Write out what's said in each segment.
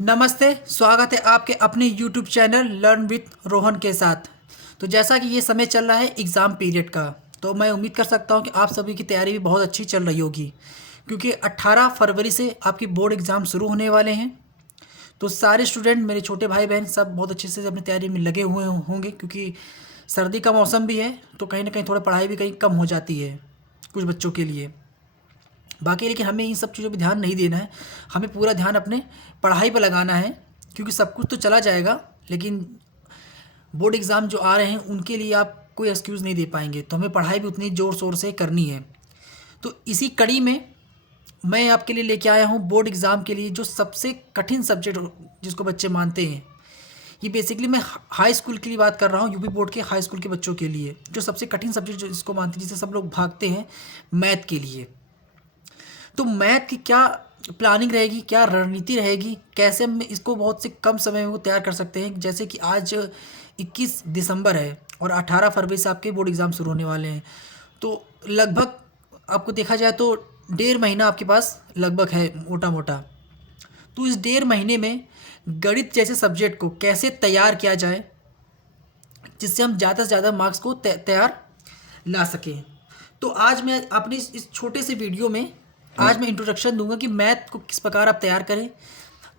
नमस्ते, स्वागत है आपके अपने YouTube channel learn with Rohan के साथ। तो जैसा कि ये समय चल रहा है एग्ज़ाम पीरियड का, तो मैं उम्मीद कर सकता हूँ कि आप सभी की तैयारी भी बहुत अच्छी चल रही होगी, क्योंकि 18 फरवरी से आपकी बोर्ड एग्ज़ाम शुरू होने वाले हैं। तो सारे स्टूडेंट, मेरे छोटे भाई बहन, सब बहुत अच्छे से अपनी तैयारी में लगे हुए होंगे, क्योंकि सर्दी का मौसम भी है, तो कहीं ना कहीं थोड़ा पढ़ाई भी कहीं कम हो जाती है कुछ बच्चों के लिए। बाकी लेकिन हमें इन सब चीज़ों पे ध्यान नहीं देना है, हमें पूरा ध्यान अपने पढ़ाई पर लगाना है, क्योंकि सब कुछ तो चला जाएगा, लेकिन बोर्ड एग्ज़ाम जो आ रहे हैं उनके लिए आप कोई एक्सक्यूज़ नहीं दे पाएंगे, तो हमें पढ़ाई भी उतनी ज़ोर शोर से करनी है। तो इसी कड़ी में मैं आपके लिए लेके आया हूँ बोर्ड एग्ज़ाम के लिए जो सबसे कठिन सब्जेक्ट जिसको बच्चे मानते हैं। ये बेसिकली मैं हाई स्कूल की बात कर रहा हूँ, यूपी बोर्ड के हाई स्कूल के बच्चों के लिए जो सबसे कठिन सब्जेक्ट जो जिसको मानते हैं, जिसे सब लोग भागते हैं, मैथ के लिए। तो मैथ की क्या प्लानिंग रहेगी, क्या रणनीति रहेगी, कैसे हम इसको बहुत से कम समय में वो तैयार कर सकते हैं। जैसे कि आज 21 दिसंबर है और 18 फरवरी से आपके बोर्ड एग्ज़ाम शुरू होने वाले हैं, तो लगभग आपको देखा जाए तो 1.5 महीना आपके पास लगभग है मोटा मोटा। तो इस 1.5 महीने में गणित जैसे सब्जेक्ट को कैसे तैयार किया जाए जिससे हम ज़्यादा से ज़्यादा मार्क्स को तैयार ला सकें। तो आज मैं अपनी इस छोटे से वीडियो में आज मैं इंट्रोडक्शन दूंगा कि मैथ को किस प्रकार आप तैयार करें।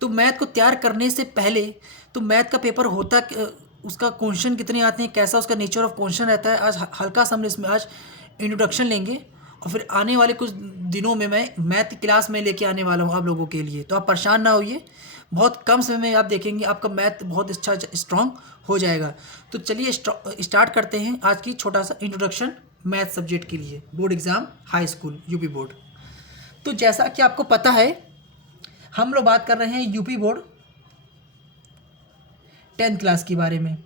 तो मैथ को तैयार करने से पहले तो मैथ का पेपर होता उसका क्वेश्चन कितने आते हैं, कैसा उसका नेचर ऑफ क्वेश्चन रहता है, आज हल्का सा हम इसमें आज इंट्रोडक्शन लेंगे। और फिर आने वाले कुछ दिनों में मैं मैथ की क्लास में लेके आने वाला हूँ आप लोगों के लिए, तो आप परेशान ना होइए। बहुत कम समय में आप देखेंगे आपका मैथ बहुत अच्छा स्ट्रांग हो जाएगा। तो चलिए स्टार्ट करते हैं आज की छोटा सा इंट्रोडक्शन मैथ सब्जेक्ट के लिए, board exam high school UP board. तो जैसा कि आपको पता है, हम लोग बात कर रहे हैं यूपी बोर्ड 10th क्लास के बारे में,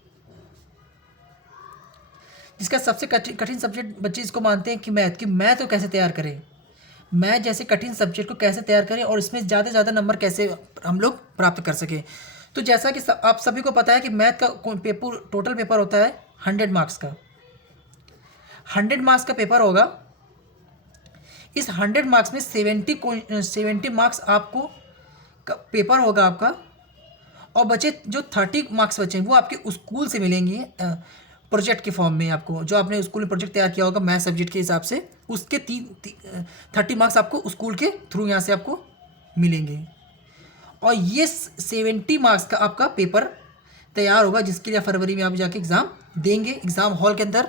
जिसका सबसे कठिन सब्जेक्ट बच्चे इसको मानते हैं कि मैथ को कैसे तैयार करें, मैथ जैसे कठिन सब्जेक्ट को कैसे तैयार करें और इसमें ज़्यादा से ज़्यादा नंबर कैसे हम लोग प्राप्त कर सकें। तो जैसा कि आप सभी को पता है कि मैथ का पेपर टोटल पेपर होता है 100 मार्क्स का। 100 मार्क्स का पेपर होगा। इस 100 मार्क्स में 70 मार्क्स आपको पेपर होगा आपका, और बचे जो 30 मार्क्स बचे वो आपके स्कूल से मिलेंगे प्रोजेक्ट के फॉर्म में। आपको जो आपने स्कूल में प्रोजेक्ट तैयार किया होगा मैथ सब्जेक्ट के हिसाब से, उसके 30 मार्क्स आपको स्कूल के थ्रू यहाँ से आपको मिलेंगे। और ये 70 मार्क्स का आपका पेपर तैयार होगा, जिसके लिए फरवरी में आप जाके एग्ज़ाम देंगे एग्ज़ाम हॉल के अंदर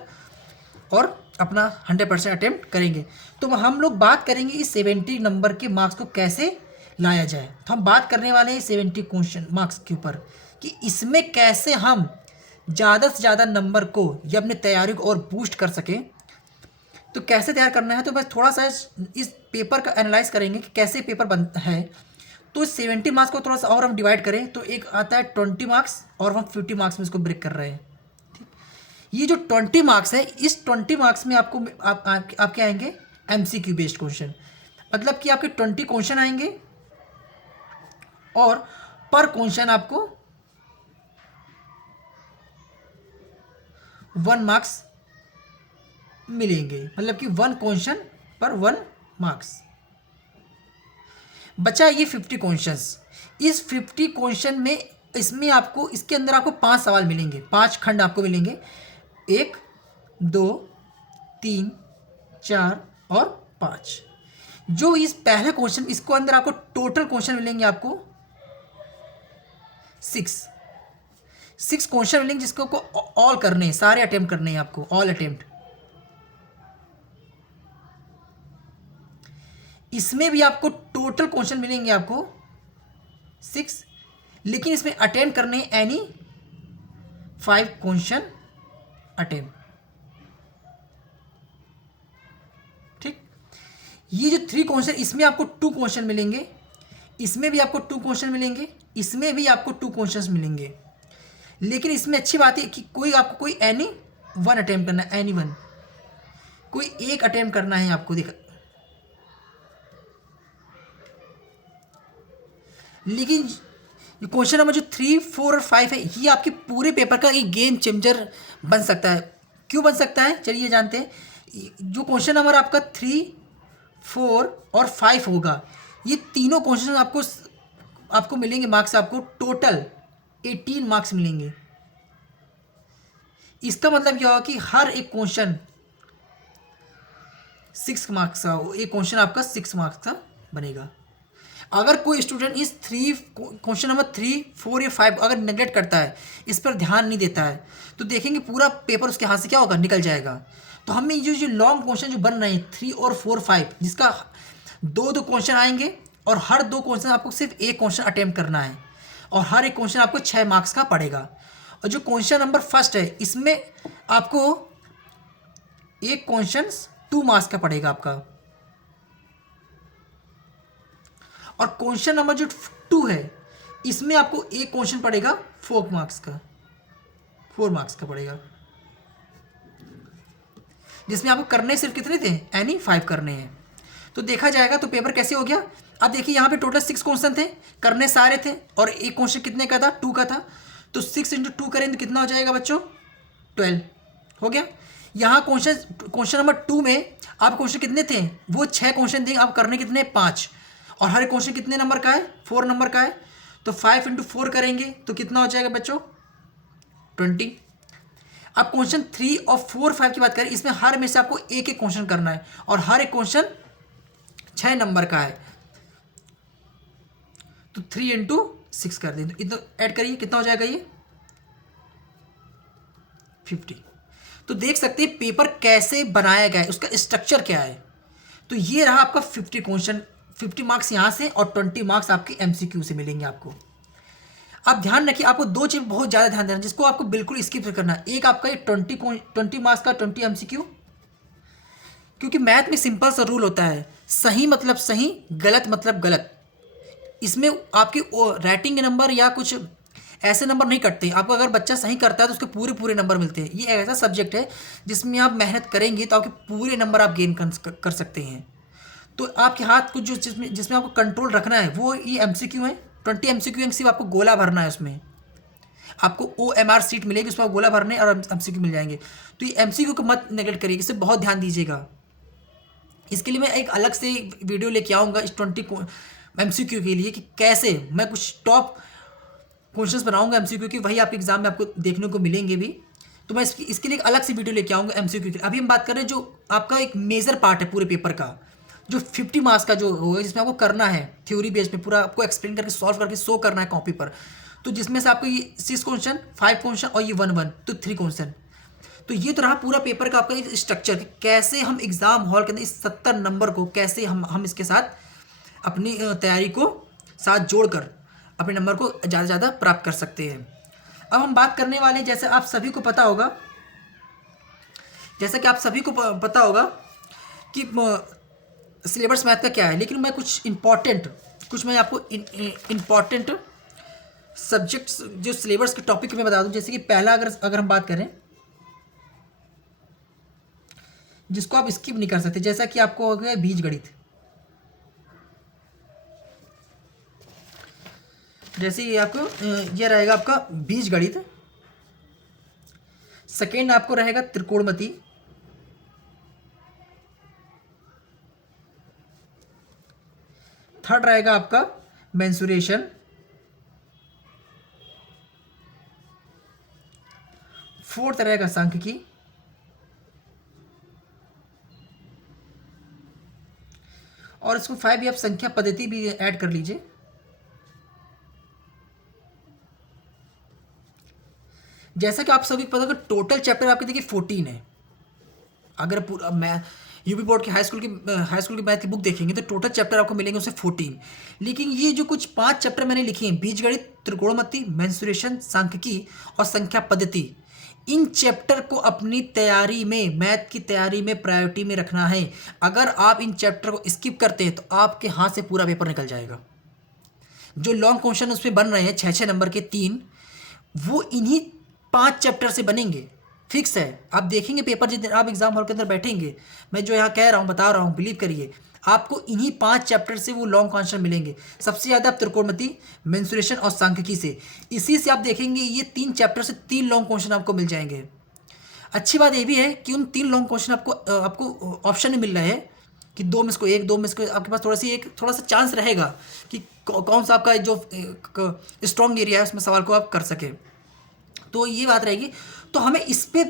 और अपना 100% अटेम्प्ट करेंगे। तो हम लोग बात करेंगे इस 70 नंबर के मार्क्स को कैसे लाया जाए। तो हम बात करने वाले हैं 70 क्वेश्चन मार्क्स के ऊपर कि इसमें कैसे हम ज़्यादा से ज़्यादा नंबर को या अपनी तैयारी को और बूस्ट कर सकें। तो कैसे तैयार करना है, तो बस थोड़ा सा इस पेपर का एनालाइज करेंगे कि कैसे पेपर बन है। तो इस 70 मार्क्स को थोड़ा सा और हम डिवाइड करें तो एक आता है 20 मार्क्स, और हम 50 मार्क्स में इसको ब्रेक कर रहे हैं। ये जो 20 मार्क्स है, इस 20 मार्क्स में आपको आपके आएंगे MCQ बेस्ड क्वेश्चन, मतलब कि आपके 20 क्वेश्चन आएंगे और पर क्वेश्चन आपको 1 मार्क्स मिलेंगे, मतलब कि 1 क्वेश्चन पर 1 मार्क्स। बचा ये 50 क्वेश्चंस। इस 50 क्वेश्चन में इसमें आपको इसके अंदर आपको 5 सवाल मिलेंगे, 5 खंड आपको मिलेंगे, 1 2 3 4 और 5। जो इस पहले क्वेश्चन, इसको अंदर आपको टोटल क्वेश्चन मिलेंगे आपको 6 क्वेश्चन मिलेंगे, जिसको आपको ऑल करने हैं, सारे अटेम्प्ट करने हैं आपको, ऑल अटेम्प्ट। इसमें भी आपको टोटल क्वेश्चन मिलेंगे आपको 6, लेकिन इसमें अटेम्प्ट करने हैं एनी 5 क्वेश्चन अटेम्प्ट। ठीक, ये जो 3 क्वेश्चन, इसमें आपको 2 क्वेश्चन मिलेंगे, इसमें भी आपको 2 क्वेश्चन मिलेंगे, इसमें भी आपको 2 क्वेश्चन मिलेंगे। लेकिन इसमें अच्छी बात है कि कोई एनी 1 अटेम्प्ट करना है, एनी 1, कोई एक अटेम्प्ट करना है आपको। देखा, लेकिन क्वेश्चन नंबर जो 3 4 और 5 है, ये आपके पूरे पेपर का एक गेम चेंजर बन सकता है। क्यों बन सकता है, चलिए जानते हैं। जो क्वेश्चन नंबर आपका 3 4 और 5 होगा, ये तीनों क्वेश्चन आपको आपको मिलेंगे मार्क्स, आपको टोटल 18 मार्क्स मिलेंगे। इसका मतलब क्या होगा कि हर एक क्वेश्चन 6 मार्क्स का, एक क्वेश्चन आपका 6 मार्क्स का बनेगा। अगर कोई स्टूडेंट इस क्वेश्चन नंबर 3, 4 या 5 अगर नेगलेक्ट करता है, इस पर ध्यान नहीं देता है, तो देखेंगे पूरा पेपर उसके हाथ से क्या होगा, निकल जाएगा। तो हमें ये जो लॉन्ग क्वेश्चन जो बन रहे हैं 3 और 4, 5, जिसका दो दो क्वेश्चन आएंगे और हर दो क्वेश्चन आपको सिर्फ एक क्वेश्चन अटेम्प्ट करना है और हर एक क्वेश्चन आपको 6 मार्क्स का पड़ेगा। और जो क्वेश्चन नंबर फर्स्ट है, इसमें आपको एक क्वेश्चन 2 मार्क्स का पड़ेगा आपका, और क्वेश्चन नंबर जो 2 है, इसमें आपको एक क्वेश्चन पड़ेगा 4 मार्क्स का, 4 मार्क्स का पड़ेगा, जिसमें आपको करने सिर्फ कितने थे, यानी 5 करने हैं। तो देखा जाएगा तो पेपर कैसे हो गया। अब देखिए यहाँ पे टोटल 6 क्वेश्चन थे, करने सारे थे, और एक क्वेश्चन कितने का था, 2 का था। तो 6 × 2 करें तो कितना हो जाएगा बच्चों, 12 हो गया। यहाँ क्वेश्चन नंबर 2 में आप क्वेश्चन कितने थे, वो 6 क्वेश्चन थे, आप करने कितने, 5, और हर एक क्वेश्चन कितने नंबर का है, 4 नंबर का है। तो 5 × 4 करेंगे तो कितना हो जाएगा बच्चों, 20। अब क्वेश्चन 3 और 4, 5 की बात करें, इसमें हर में से आपको एक एक क्वेश्चन करना है और हर एक क्वेश्चन 6 नंबर का है। तो 3 × 6 कर दें, तो इतना ऐड करिए, कितना हो जाएगा ये, 50। तो देख सकते हैं पेपर कैसे बनाया गया है, उसका स्ट्रक्चर क्या है। तो ये रहा आपका 50 क्वेश्चन, 50 मार्क्स यहाँ से और 20 मार्क्स आपके MCQ से मिलेंगे आपको। आप ध्यान रखिए, आपको दो चीज़ बहुत ज़्यादा ध्यान देना, जिसको आपको बिल्कुल स्किप करना है। एक आपका ये 20 मार्क्स का 20 MCQ, क्योंकि मैथ में सिंपल सा रूल होता है, सही मतलब सही, गलत मतलब गलत। इसमें आपकी राइटिंग के नंबर या कुछ ऐसे नंबर नहीं कटते। आपको अगर बच्चा सही करता है तो उसके पूरे पूरे नंबर मिलते हैं। ये ऐसा सब्जेक्ट है जिसमें आप मेहनत करेंगे तो आपके पूरे नंबर आप गेन कर सकते हैं। तो आपके हाथ को जो जिसमें आपको कंट्रोल रखना है वो ये MCQ है। 20 MCQ सिर्फ आपको गोला भरना है, उसमें आपको OMR सीट मिलेगी, उसमें आप गोला भरने और MCQ मिल जाएंगे। तो ये MCQ को मत नेगलेक्ट करिए, इससे बहुत ध्यान दीजिएगा। इसके लिए मैं एक अलग से वीडियो लेके आऊँगा इस 20 MCQ के लिए, कि कैसे मैं कुछ टॉप क्वेश्चंस बनाऊंगा MCQ की, वही आपके एग्जाम में आपको देखने को मिलेंगे भी। तो मैं इसके लिए एक अलग से वीडियो लेके आऊँगा MCQ की। अभी हम बात कर रहे हैं जो आपका एक मेजर पार्ट है पूरे पेपर का, जो 50 मार्क्स का जो होगा, जिसमें आपको करना है थ्योरी बेस पे, पूरा आपको एक्सप्लेन करके सॉल्व करके शो करना है कॉपी पर। तो जिसमें से आपको ये 6 क्वेश्चन, 5 क्वेश्चन और ये 1 तो 3 क्वेश्चन। तो ये तो रहा पूरा पेपर का आपका स्ट्रक्चर, कैसे हम एग्ज़ाम हॉल के अंदर इस 70 नंबर को कैसे हम इसके साथ अपनी तैयारी को साथ जोड़कर अपने नंबर को ज़्यादा से ज़्यादा प्राप्त कर सकते हैं। अब हम बात करने वाले, जैसे आप सभी को पता होगा, जैसा कि आप सभी को पता होगा कि सिलेबस मैथ का क्या है, लेकिन मैं कुछ मैं आपको इम्पॉर्टेंट सब्जेक्ट्स जो सिलेबस के टॉपिक में बता दूं। जैसे कि पहला अगर हम बात करें, जिसको आप स्किप नहीं कर सकते, जैसा कि आपको हो गया बीजगणित। जैसे ये आपको ये रहेगा आपका बीजगणित। सेकेंड आपको रहेगा त्रिकोणमिति। थर्ड रहेगा आपका मेंसुरेशन। फोर्थ रहेगा सांख्यिकी। और इसको 5 भी आप संख्या पद्धति भी ऐड कर लीजिए। जैसा कि आप सभी को पता है कि टोटल चैप्टर आपके देखिए 14 है। अगर पूरा मैं यूपी बोर्ड के हाई स्कूल की मैथ की बुक देखेंगे तो टोटल चैप्टर आपको मिलेंगे उससे 14। लेकिन ये जो कुछ 5 चैप्टर मैंने लिखे हैं, बीजगणित, त्रिकोणमिति, मेंसुरेशन, सांख्यिकी और संख्या पद्धति, इन चैप्टर को अपनी तैयारी में, मैथ की तैयारी में प्रायोरिटी में रखना है। अगर आप इन चैप्टर को स्किप करते हैं तो आपके हाथ से पूरा पेपर निकल जाएगा। जो लॉन्ग क्वेश्चन उसमें बन रहे हैं 6-6 नंबर के 3, वो इन्हीं 5 चैप्टर से बनेंगे, फिक्स है। आप देखेंगे पेपर जिस दिन आप एग्जाम हॉल के अंदर बैठेंगे, मैं जो यहाँ कह रहा हूँ बता रहा हूँ, बिलीव करिए, आपको इन्हीं 5 चैप्टर से वो लॉन्ग क्वेश्चन मिलेंगे। सबसे ज़्यादा आप त्रिकोणमिति, मेंसुरेशन और सांख्यिकी से, इसी से आप देखेंगे ये 3 चैप्टर से 3 लॉन्ग क्वेश्चन आपको मिल जाएंगे। अच्छी बात ये भी है कि उन 3 लॉन्ग क्वेश्चन आपको ऑप्शन में मिल रहे हैं, कि 2 में से 1, 2 में से आपके पास थोड़ा सा चांस रहेगा कि कौन सा आपका जो स्ट्रॉन्ग एरिया है उसमें सवाल को आप कर सकें। तो ये बात रहेगी। तो हमें इस पे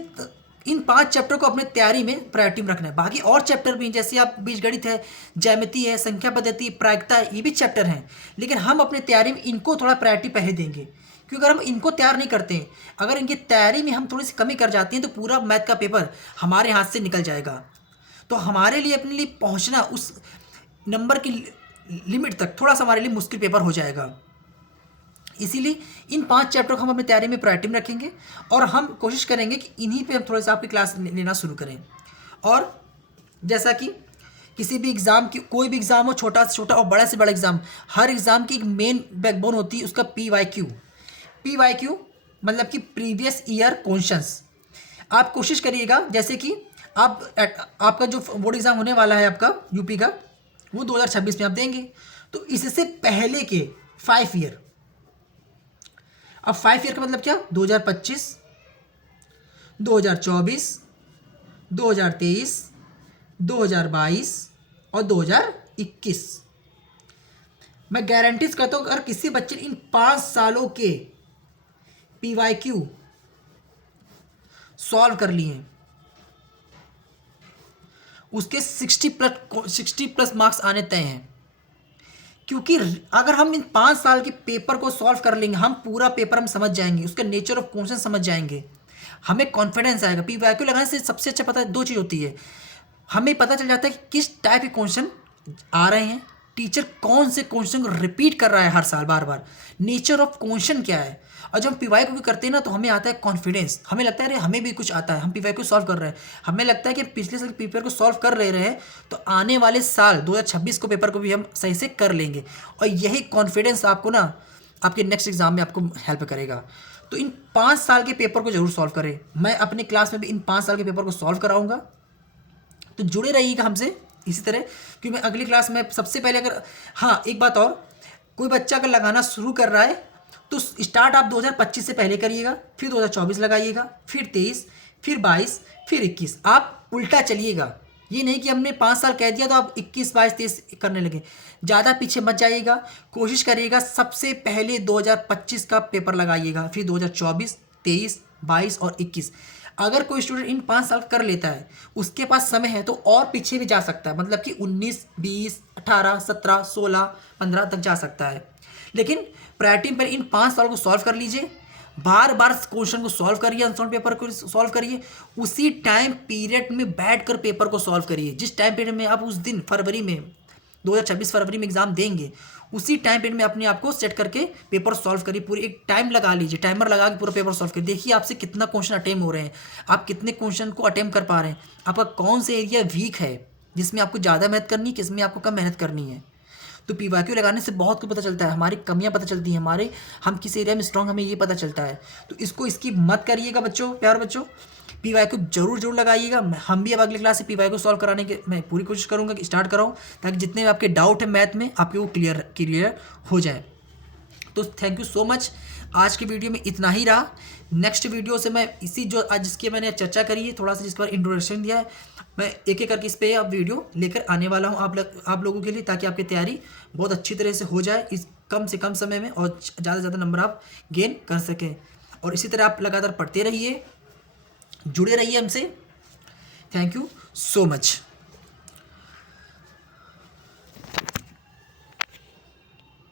इन 5 चैप्टर को अपने तैयारी में प्रायोरिटी में रखना है। बाकी और चैप्टर भी जैसे आप बीजगणित है, ज्यामिति है, संख्या पद्धति, प्रायिकता है, ये भी चैप्टर हैं, लेकिन हम अपने तैयारी में इनको थोड़ा प्रायोरिटी पहले देंगे, क्योंकि अगर हम इनको तैयार नहीं करते हैं, अगर इनकी तैयारी में हम थोड़ी सी कमी कर जाते हैं तो पूरा मैथ का पेपर हमारे हाथ से निकल जाएगा। तो हमारे लिए अपने लिए पहुँचना उस नंबर की लिमिट तक थोड़ा सा हमारे लिए मुश्किल पेपर हो जाएगा। इसीलिए इन 5 चैप्टर को हम अपनी तैयारी में प्रायोरिटी में रखेंगे और हम कोशिश करेंगे कि इन्हीं पे हम थोड़ा सा आपकी क्लास लेना शुरू करें। और जैसा कि किसी भी एग्ज़ाम की, कोई भी एग्ज़ाम हो, छोटा से छोटा और बड़ा से बड़ा एग्ज़ाम, हर एग्ज़ाम की एक मेन बैकबोन होती है उसका PYQ। PYQ मतलब कि प्रीवियस ईयर क्वेश्चंस। आप कोशिश करिएगा, जैसे कि आपका जो बोर्ड एग्ज़ाम होने वाला है आपका यूपी का, वो 2026 में आप देंगे, तो इससे पहले के 5 ईयर, अब 5 ईयर का मतलब क्या, 2025, 2024, 2023, 2022 और 2021। मैं गारंटीज करता हूँ अगर किसी बच्चे ने इन 5 सालों के PYQ सॉल्व कर लिए, उसके 60 प्लस मार्क्स आने तय हैं। क्योंकि अगर हम इन 5 साल के पेपर को सॉल्व कर लेंगे, हम पूरा पेपर हम समझ जाएंगे, उसका नेचर ऑफ क्वेश्चन समझ जाएंगे, हमें कॉन्फिडेंस आएगा। PYQ लगाने से सबसे अच्छा पता है 2 चीज़ होती है, हमें पता चल जाता है कि किस टाइप के क्वेश्चन आ रहे हैं, टीचर कौन से क्वेश्चन को रिपीट कर रहा है हर साल बार बार, नेचर ऑफ क्वेश्चन क्या है। और जब हम PYQ भी करते हैं ना तो हमें आता है कॉन्फिडेंस, हमें लगता है अरे हमें भी कुछ आता है, हम PYQ सॉल्व कर रहे हैं, हमें लगता है कि पिछले साल के पेपर को सॉल्व कर रहे हैं तो आने वाले साल 2026 को पेपर को भी हम सही से कर लेंगे। और यही कॉन्फिडेंस आपको ना आपके नेक्स्ट एग्जाम में आपको हेल्प करेगा। तो इन 5 साल के पेपर को जरूर सॉल्व करें। मैं अपने क्लास में भी इन 5 साल के पेपर को सॉल्व कराऊंगा, तो जुड़े रहिएगा हमसे इसी तरह, क्योंकि मैं अगली क्लास में सबसे पहले अगर, हाँ एक बात और, कोई बच्चा अगर लगाना शुरू कर रहा है तो स्टार्ट आप 2025 से पहले करिएगा, फिर 2024 लगाइएगा, फिर 23, फिर 22, फिर 21, आप उल्टा चलिएगा। ये नहीं कि हमने 5 साल कह दिया तो आप 21, 22, 23 करने लगे, ज़्यादा पीछे मत जाइएगा। कोशिश करिएगा सबसे पहले 2025 का पेपर लगाइएगा, फिर 2024, 23, 22 और 21। अगर कोई स्टूडेंट इन 5 साल कर लेता है, उसके पास समय है तो और पीछे भी जा सकता है, मतलब कि 19, 20, 18, 17, 16, 15 तक जा सकता है। लेकिन प्रायोरिटी पर इन 5 साल को सॉल्व कर लीजिए, बार बार क्वेश्चन को सॉल्व करिए, अनसॉल्व पेपर को सॉल्व करिए, उसी टाइम पीरियड में बैठकर पेपर को सॉल्व करिए। जिस टाइम पीरियड में आप उस दिन फरवरी में 2026 फरवरी में एग्जाम देंगे, उसी टाइम पीरियड में अपने आप को सेट करके पेपर सॉल्व करिए। पूरी एक टाइम लगा लीजिए, टाइमर लगा के पूरा पेपर सॉल्व करिए। देखिए आपसे कितना क्वेश्चन अटेम्प्ट हो रहे हैं, आप कितने क्वेश्चन को अटेम्प्ट कर पा रहे हैं, आपका कौन सा एरिया वीक है जिसमें आपको ज़्यादा मेहनत करनी है, किसमें आपको कम मेहनत करनी है। तो PYQ लगाने से बहुत कुछ पता चलता है, हमारी कमियां पता चलती हैं, हम किस एरिया में स्ट्रॉन्ग, हमें ये पता चलता है। तो इसको इसकी मत करिएगा बच्चों, प्यार बच्चों, PYQ जरूर लगाइएगा। हम भी अब अगली क्लास से PYQ सॉल्व कराने की मैं पूरी कोशिश करूँगा कि स्टार्ट कराऊँ, ताकि जितने भी आपके डाउट है मैथ में आपके वो क्लियर हो जाए। तो थैंक यू सो मच। आज की वीडियो में इतना ही रहा। नेक्स्ट वीडियो से मैं इसी जो आज जिसकी मैंने चर्चा करी है, थोड़ा सा जिस पर इंट्रोडक्शन दिया है, मैं एक एक करके इस पर अब वीडियो लेकर आने वाला हूँ आप लोगों के लिए, ताकि आपकी तैयारी बहुत अच्छी तरह से हो जाए इस कम से कम समय में, और ज़्यादा से ज़्यादा नंबर आप गेन कर सकें। और इसी तरह आप लगातार पढ़ते रहिए, जुड़े रहिए हमसे। Thank you so much.